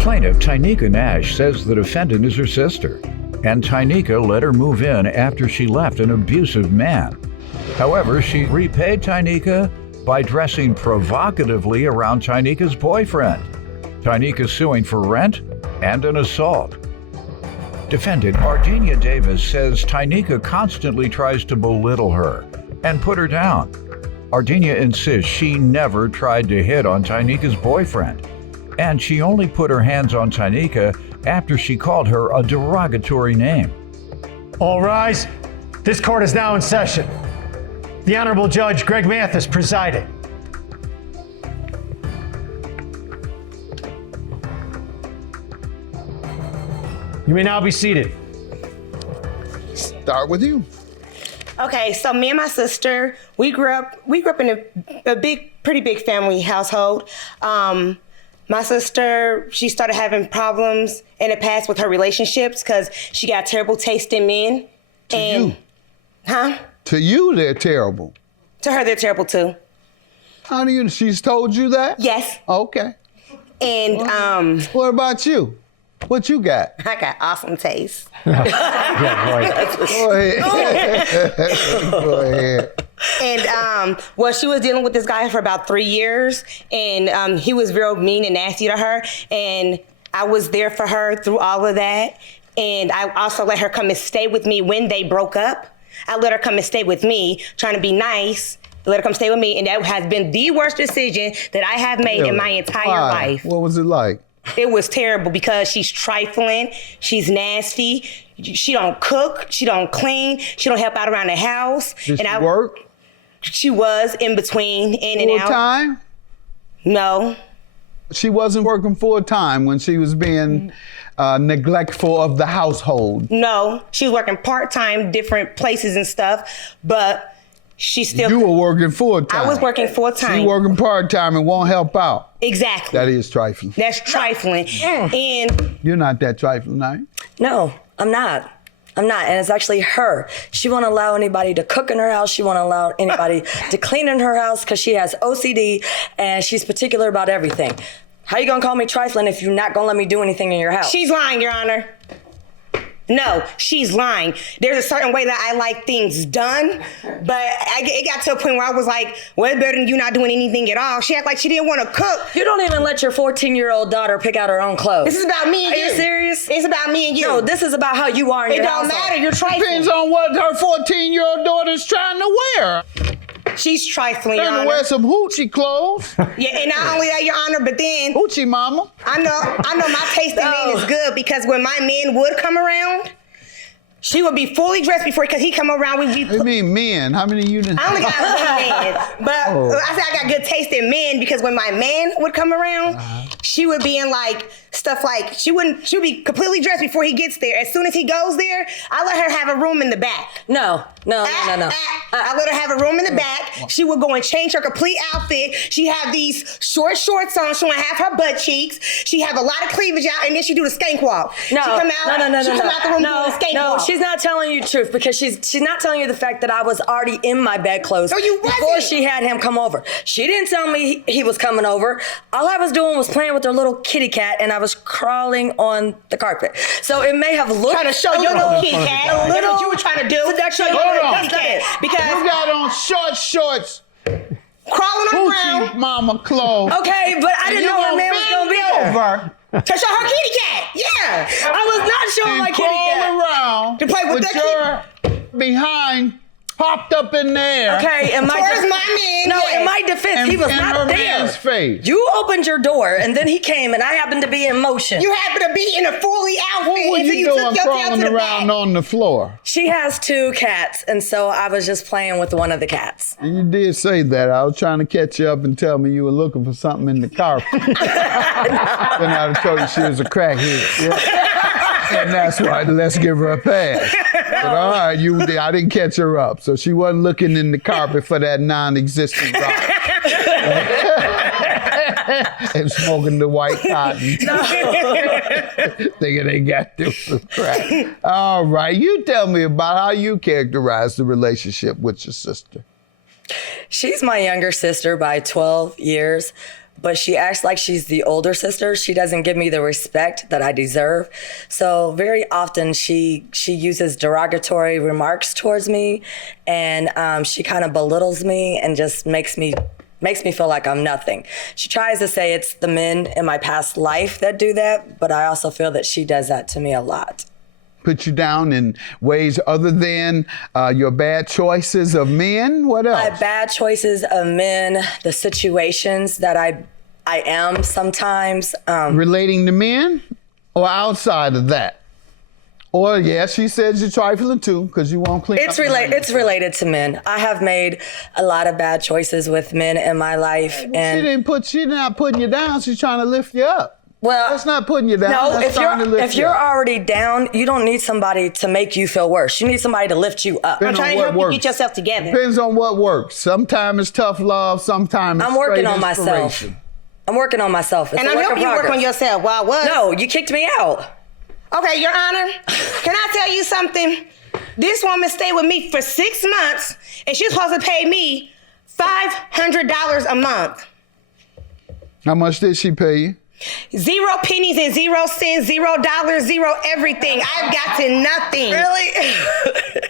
Plaintiff Tynika Nash says the defendant is her sister, and Tynika let her move in after she left an abusive man. However, she repaid Tynika by dressing provocatively around Tynika's boyfriend. Tynika suing for rent and an assault. Defendant Argenia Davis says Tynika constantly tries to belittle her and put her down. Argenia insists she never tried to hit on Tynika's boyfriend, and she only put her hands on Tynika after she called her a derogatory name. All rise. This court is now in session. The Honorable Judge Greg Mathis presiding. You may now be seated. Start with you. Okay, so me and my sister, we grew up in a pretty big family household. My sister, she started having problems in the past with her relationships because she got terrible taste in men. To you? Huh? To you, they're terrible. To her, they're terrible too. How do you, she's told you that? Yes. Okay. And What about you? What you got? I got awesome taste. Yeah, right. Go ahead. Go ahead. And well, she was dealing with this guy for about 3 years, and he was real mean and nasty to her. And I was there for her through all of that. And I also let her come and stay with me when they broke up. I let her come and stay with me, trying to be nice. Let her come stay with me, and that has been the worst decision that I have made in my entire life. What was it like? It was terrible because she's trifling, she's nasty, she don't cook, she don't clean, she don't help out around the house. Did she work? She was in between, in and out. Full time? No. She wasn't working full time when she was being neglectful of the household. No, she was working part-time, different places and stuff, but she still... You were working full time. I was working full time. She working part time and won't help out. Exactly. That is trifling. That's trifling. And You're not that trifling, are you? No, I'm not. And it's actually her. She won't allow anybody to cook in her house. She won't allow anybody to clean in her house because she has OCD and she's particular about everything. How you gonna call me trifling if you're not gonna let me do anything in your house? she's lying, Your Honor. No, she's lying. There's a certain way that I like things done, but it got to a point where I was like, well, it's better than you not doing anything at all. She acted like she didn't want to cook. You don't even let your 14-year-old daughter pick out her own clothes. This is about me and you. Are you serious? It's about me and you. No, this is about how you are in your It don't household. matter. You're trifling. Depends on what her 14-year-old daughter's trying to wear. She's trifling, Your Trying to Honor. wear some hoochie clothes. Yeah, and not only that, Your Honor, but then Hoochie mama. I know my taste in men is good because when my man would come around, she would be fully dressed before, because he come around. You mean men? How many you? I only got one man, but I said I got good taste in men because when my man would come around, she would be in like stuff like she would be completely dressed before he gets there. As soon as he goes there, I let her have a room in the back. No. I let her have a room in the back. She would go and change her complete outfit. She have these short shorts on, showing half her butt cheeks. She have a lot of cleavage out, and then she do the skank walk. No, she come out, she come out the room doing the skank walk. She's not telling you the truth because she's not telling you the fact that I was already in my bedclothes No, you before wasn't. she had him come over. She didn't tell me he was coming over. All I was doing was playing with her little kitty cat, and I was crawling on the carpet. So it may have looked Trying to show your little kitty cat. That's what you were trying to do. Seduction. Show your Hold little on. kitty cat. Because You got on short shorts, crawling on the ground hoochie mama clothes. Okay, but I didn't know her man was gonna be there. over to show her kitty cat. Yeah. I was not showing my and kitty crawl cat. around To play with that your behind popped up in the air. Okay, in my Towards my man, No, yes. in my defense, And, he was in not her there. man's face. You opened your door, and then he came, and I happened to be in motion. You happen to be in a fully outfit What were until you you took doing your tail crawling to the around back. on the floor? She has 2 cats, and so I was just playing with one of the cats. And you did say that. I was trying to catch you up and tell me you were looking for something in the carpet. Then I'd have told you she was a crackhead. Yeah. And that's why, let's give her a pass. But all right, I didn't catch her up. So she wasn't looking in the carpet for that non-existent rock. And smoking the white cotton. Thinking they got this crack. All right, you tell me about how you characterize the relationship with your sister. She's my younger sister by 12 years, but she acts like she's the older sister. She doesn't give me the respect that I deserve. So very often she uses derogatory remarks towards me, and she kind of belittles me and just makes me feel like I'm nothing. She tries to say it's the men in my past life that do that, but I also feel that she does that to me a lot. Put you down in ways other than your bad choices of men? What else? My bad choices of men, the situations that I am sometimes. Relating to men or outside of that? Or, yeah, she says you're trifling too because you won't clean up. It's related to men. I have made a lot of bad choices with men in my life. And She's not putting you down. She's trying to lift you up. well, That's not putting you down. no, That's trying to lift if you you're up. already down, you don't need somebody to make you feel worse. You need somebody to lift you up. Depends I'm on trying to what help you works. get yourself together. Depends on what works. Sometimes it's tough love. Sometimes it's I'm working straight on myself. inspiration. I'm working on myself. It's And a I'm work in helping you work progress. on yourself. Well, I was. No, you kicked me out. Okay, Your Honor, can I tell you something? This woman stayed with me for 6 months, and she's supposed to pay me $500 a month. How much did she pay you? 0 pennies and 0 cents, $0, 0 everything. I've got to nothing. Really?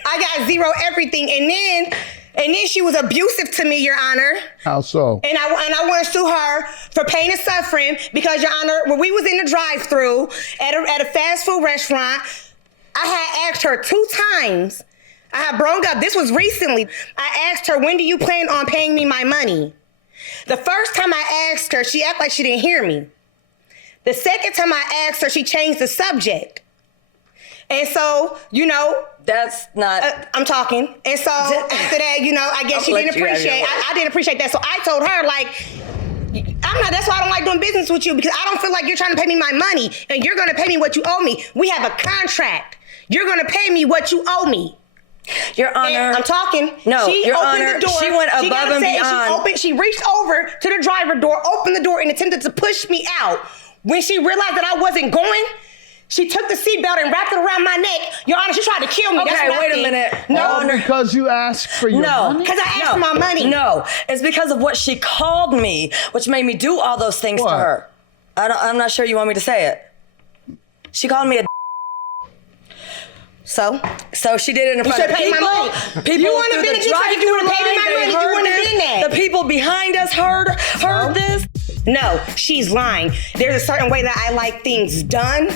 I got 0 everything, and then she was abusive to me, Your Honor. How so? And I want to sue her for pain and suffering because, Your Honor, when we was in the drive-thru at a fast food restaurant, I had asked her 2 times. I had broke up. This was recently. I asked her, when do you plan on paying me my money? The first time I asked her, she acted like she didn't hear me. The second time I asked her, she changed the subject. And so, That's not. I'm talking. And so after that, I guess she I'll didn't let you have your appreciate. way. I didn't appreciate that. So I told her, that's why I don't like doing business with you, because I don't feel like you're trying to pay me my money and you're going to pay me what you owe me. We have a contract. You're going to pay me what you owe me. Your Honor. And I'm talking. No, she Your opened Honor, the door. she went above gotta and say it. beyond. She reached over to the driver door, opened the door, and attempted to push me out. When she realized that I wasn't going, she took the seatbelt and wrapped it around my neck. Your Honor, she tried to kill me. Okay, That's what I wait a think. minute. No, All because you asked for your No, money? because I asked for my money. No, it's because of what she called me, which made me do all those things What? to her. I'm not sure you want me to say it. She called me a. So So she did it in front should of pay my people. money. People You wouldn't have through been the a dick if you would've paid me my drive-thru money. You line, they wouldn't have heard been this. that. The people behind us heard this. no, she's lying. There's a certain way that I like things done,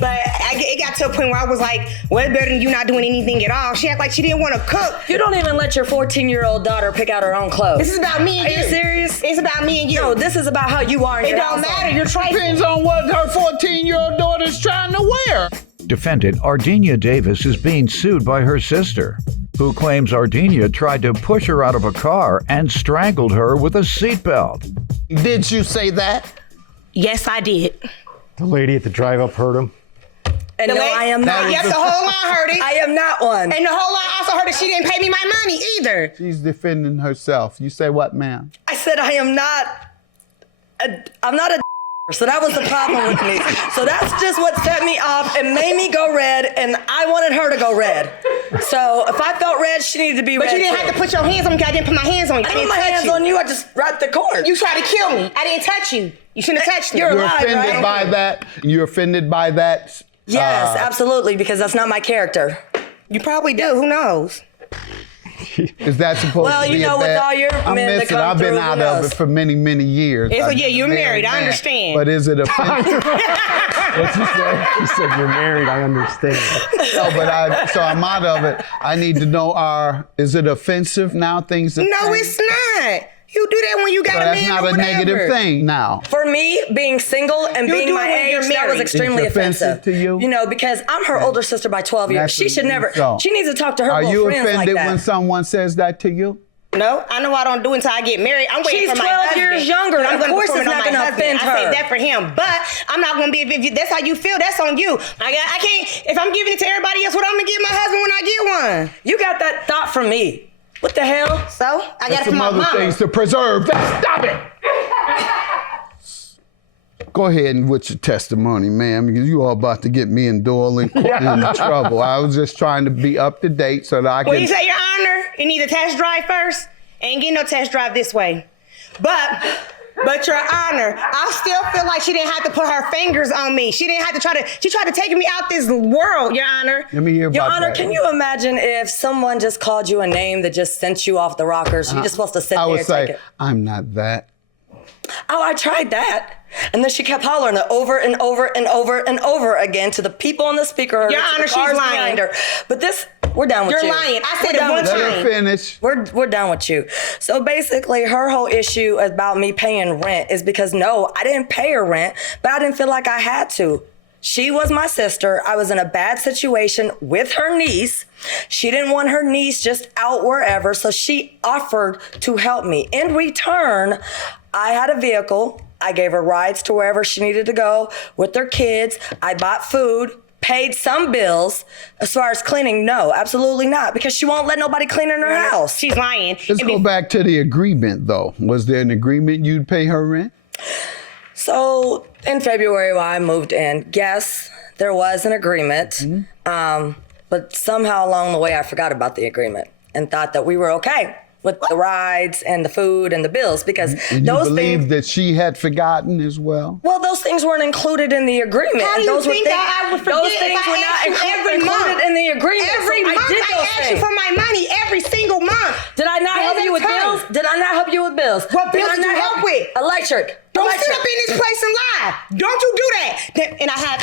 but it got to a point where I was like, well, it's better than you not doing anything at all. She acted like she didn't want to cook. You don't even let your 14-year-old daughter pick out her own clothes. This is about me and Are you. you serious? It's about me and you. No, this is about how you are in it your don't household. matter. You're trying. Depends on what her 14-year-old daughter's trying to wear. Defendant Ardenia Davis is being sued by her sister, who claims Ardenia tried to push her out of a car and strangled her with a seatbelt. Did you say that? Yes, I did. The lady at the drive-up heard him. And no, I am not. Yes, the whole line heard it. I am not one. And the whole line also heard that she didn't pay me my money either. She's defending herself. You say what, ma'am? I said I am not. I'm not a. So that was the problem with me. So that's just what set me off and made me go red, and I wanted her to go red. So if I felt red, she needed to be red. But you didn't too. have to put your hands on me because I didn't put my hands on you. I I put didn't my touch hands you. on you. I just wrapped the cord. You tried to kill me. I didn't touch you. You shouldn't have touched me. You're You're alive, offended right? by that? You're offended by that? Yes, absolutely, because that's not my character. You probably do. Who knows? Is that supposed Well, to be you know, a with bad? all your I men that miss it. come I've been through, out who of knows? it for many, many years. It's- I'm yeah, you're a married. I man. understand. But is it offensive? What you say? He said, you're married, I understand. No, but so I'm out of it. I need to know, is it offensive now? Things that No, it's not. You do that when you got So a that's man not or a whatever. negative thing now. For me, being single and You being do my it when you're age, that was married. extremely It's offensive offensive to you? You know, because I'm her older sister by 12 years. That's She what should you never. saw. She needs to talk to her Are little you friends like offended that. when someone says that to you? No, I know I don't do it until I get married. I'm waiting She's for my 12 husband. years younger. But I'm Of gonna course perform it's it on not my gonna husband. offend I her. say that for him, but I'm not gonna be. If that's how you feel, that's on you. I can't. If I'm giving it to everybody else, what I'm gonna give my husband when I get one? You got that thought from me. What the hell? So I got it There's from some my other mama. things to preserve. Stop it. Go ahead and with your testimony, ma'am, because you all about to get me and Doyle in trouble. I was just trying to be up to date so that I When can. you say your honor, you need a test drive first. Ain't getting no test drive this way. But But Your Honor, I still feel like she didn't have to put her fingers on me. She didn't have to she tried to take me out this world, Your Honor. Let me hear about Your Honor, that. can you imagine if someone just called you a name that just sent you off the rockers? You're just supposed to sit I there would and say, take it. I'm not that. Oh, I tried that. And then she kept hollering it over and over and over and over again to the people on the speaker. Your to Honor, the she's cars lying. behind her. But this, we're down with You're you. lying. I said We're it down one with Let you. time. her finish. We're down with you. So basically, her whole issue about me paying rent is because no, I didn't pay her rent, but I didn't feel like I had to. She was my sister. I was in a bad situation with her niece. She didn't want her niece just out wherever, so she offered to help me. In return, I had a vehicle. I gave her rides to wherever she needed to go with their kids. I bought food, paid some bills. As far as cleaning, no, absolutely not, because she won't let nobody clean in her house. She's lying. Let's go back to the agreement, though. Was there an agreement you'd pay her rent? So in February, when I moved in, yes, there was an agreement. But somehow along the way, I forgot about the agreement and thought that we were okay with the rides and the food and the bills, because And you those believe things, that she had forgotten as well? well, those things weren't included in the agreement. How do you those were think things, that I would forget those things if I were not asked you every included month? in the agreement. Every So month I did I those ask you things. for my money every single month. Did I not There's help a you with time. bills? Did I not help you with bills? What bills I did you not help with? Electric. Don't Electric. sit up in this place and lie. Don't you do that.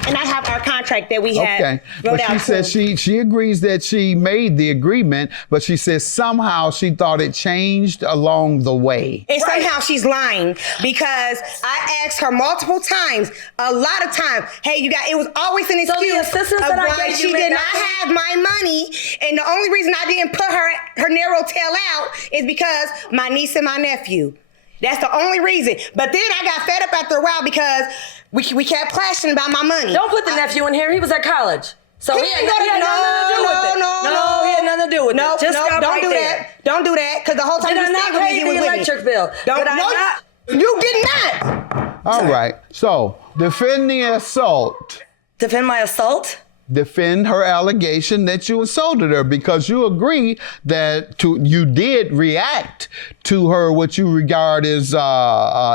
And I have our contract that we had. Okay, wrote but she out says too. she agrees that she made the agreement, but she says somehow she thought it changed along the way. And somehow she's lying, because I asked her multiple times, a lot of times, hey, you got, it was always an So the excuse assistance of that I why gave she you did meant not nothing? have my money. And the only reason I didn't put her narrow tail out is because my niece and my nephew. That's the only reason. But then I got fed up after a while because we kept clashing about my money. Don't put the nephew in here. He was at college. So he had didn't go to- nothing to do with it. No, he had nothing to do with No, it. Just no, stop don't right do there. that. Don't do that, because the whole time Did you I not stayed with me, pay you the was with me. electric bill? Don't, Did I no, not? you did not. All right, so defend the assault. Defend my assault? Defend her allegation that you assaulted her, because you agree that you did react to her what you regard as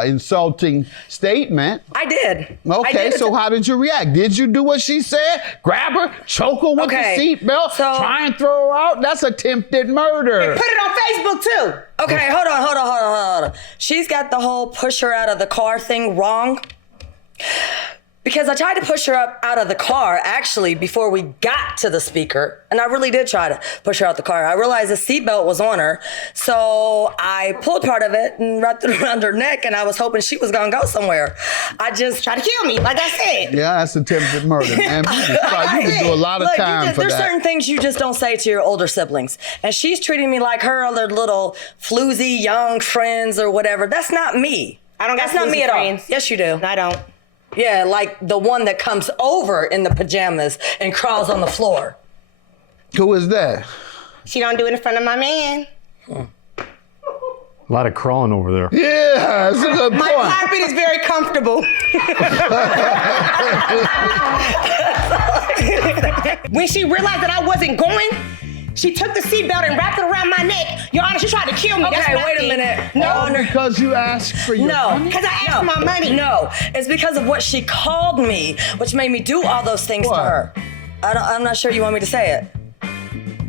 insulting statement. I did. I Okay, did. so how did you react? Did you do what she said? Grab her, choke her with Okay, the seatbelt, so- try and throw her out? That's attempted murder. Put it on Facebook too. Okay, hold on. She's got the whole push her out of the car thing wrong. Because I tried to push her up out of the car, actually, before we got to the speaker. And I really did try to push her out the car. I realized the seatbelt was on her. So I pulled part of it and wrapped it around her neck, and I was hoping she was going to go somewhere. I just Try to kill me, like I said. Yeah, that's attempted murder, man. You can do a lot of Look, time for there's that. certain things you just don't say to your older siblings. And she's treating me like her other little floozy young friends or whatever. That's not me. I don't got That's not me floozy at friends. all. Yes, you do. I don't. Yeah, like the one that comes over in the pajamas and crawls on the floor. Who is that? She don't do it in front of my man. A lot of crawling over there. Yeah, that's a good My point. carpet is very comfortable. When she realized that I wasn't going, she took the seatbelt and wrapped it around my neck. Your Honor, she tried to kill me. That's Okay, what I wait a think. minute. All because you asked for your No, money? Because I asked for my money. No, it's because of what she called me, which made me do all those things What? to her. I'm not sure you want me to say it.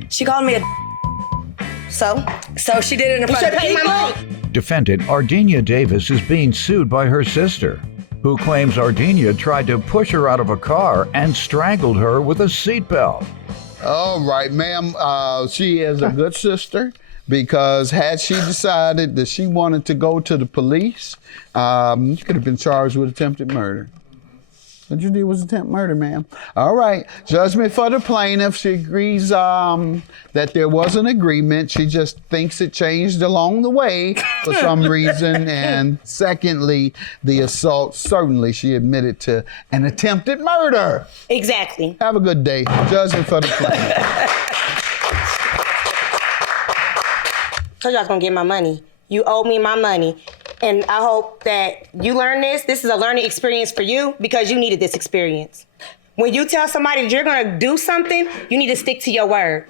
She called me a. So So she did it in you front should of pay people. my money. Defendant Ardenia Davis is being sued by her sister, who claims Ardenia tried to push her out of a car and strangled her with a seatbelt. All right, ma'am. She is a good sister, because had she decided that she wanted to go to the police, she could have been charged with attempted murder. What you did was attempted murder, ma'am. All right. Judgment for the plaintiff. She agrees that there was an agreement. She just thinks it changed along the way for some reason. And secondly, the assault, certainly she admitted to an attempted murder. Exactly. Have a good day. Judgment for the plaintiff. Told you I was gonna get my money. You owe me my money. And I hope that you learn this. This is a learning experience for you, because you needed this experience. When you tell somebody that you're gonna do something, you need to stick to your word.